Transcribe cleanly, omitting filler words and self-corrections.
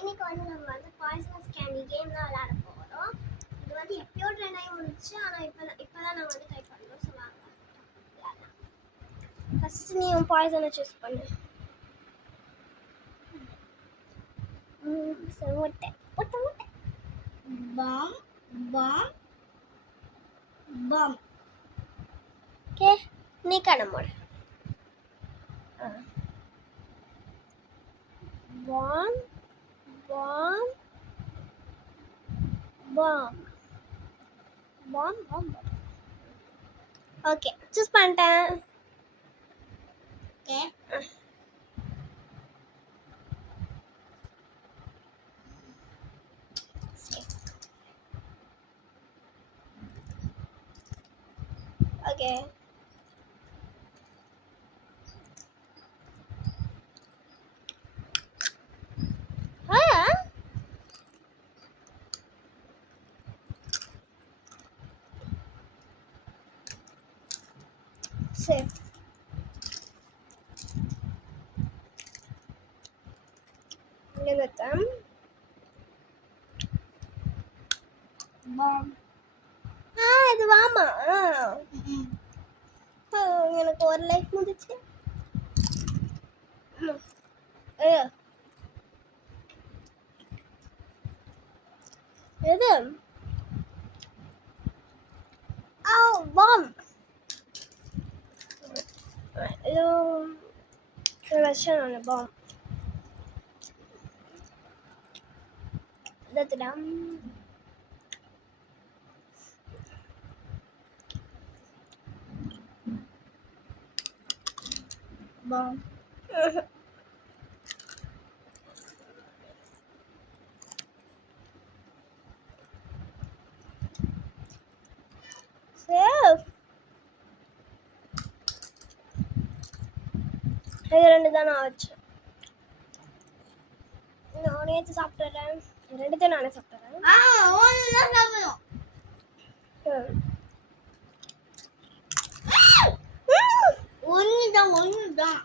இன்னைக்கு வந்து நம்ம வந்து பாய்சனஸ் கேண்டி கேம் தான் விளையாட போகிறோம். இது வந்து எப்பயோ ட்ரெண்ட் ஆகி முடிச்சு, ஆனால் இப்போதான் நான் வந்து ட்ரை பண்ணுறோம். ஸோ வாங்க விளையாடலாம். ஃபஸ்ட்டு நீ உன் பாய்சனை சூஸ் பண்ணு. சரி முட்டை முட்டை முட்டை பாம் பாம் பாம். ஓகே, நீ கண்ண மூடு. பாம் பாம் பாம் பாம் பாம். ஓகே, சூஸ் பண்ணிட்டேன். Okay, okay. சரி, எழுதம் பாம். இது வாமா. எனக்கு ஒரு லைஃப் முடிச்சு. எது பாம்? இது வச்சேன் பாம். இதத்துடம் பாம். சேஃப். இது ரெண்டு தான் நான் வச்சேன். நானே சாப்பிட்டுறேன். ரெண்டுத்தையும் நானே சாப்பிட்டுறேன். ஒண்ணுதான்